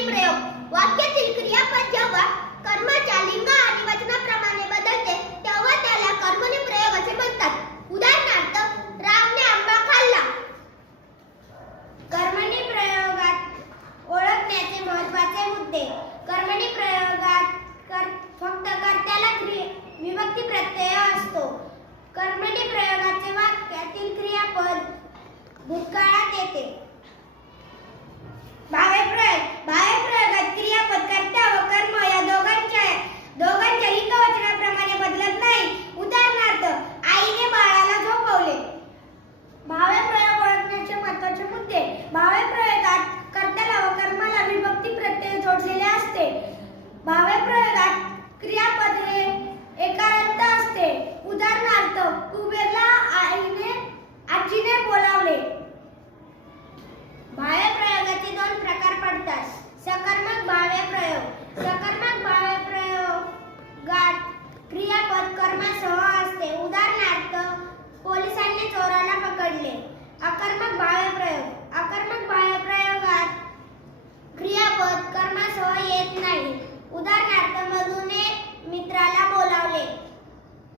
कर्मणी प्रयोग. वाक्यातील क्रियापद जेव्हा कर्माच्या लिंग आणि वचनाप्रमाणे बदलते तेव्हा त्याला कर्मणी प्रयोग असे म्हणतात. उदाहरणार्थ, रामने आंबा खाल्ला. कर्मणी प्रयोगात ओळखण्याचे महत्त्वाचे मुद्दे. कर्मणी प्रयोगात फक्त कर्त्याला विभक्ती प्रत्यय असतो. कर्मणी प्रयोगाचे वाक्यातील क्रियापद भूतकाळात येते. भावे प्रयोगात क्रियापद कर्ता व कर्म या दोघांच्या लिंग वचनाप्रमाणे बदलत नाही. उदाहरणार्थ, आईने बाळाला झोपवले. भावे प्रयोग ओळखण्याचे महत्त्वाचे मुद्दे. भावे प्रयोगात कर्त्याला व कर्माला विभक्ती प्रत्यय जोडलेले असते. भावे प्रयोगात क्रियापद हे एकारांत असते. उदाहरणार्थ, कुबेरला आजीने बोलावले. भावे प्रयोगाचे दोन प्रकार पडतात. सकर्मक भावे प्रयोग. सकर्मक भावे प्रयोगात क्रियापद कर्मासह असते. उदाहरणार्थ, पोलिसांनी चोराला पकडले. अकर्मक भावे प्रयोग. अकर्मक भावे प्रयोगात क्रियापद कर्मासह येत नाही. उदाहरणार्थ, मधुने मित्राला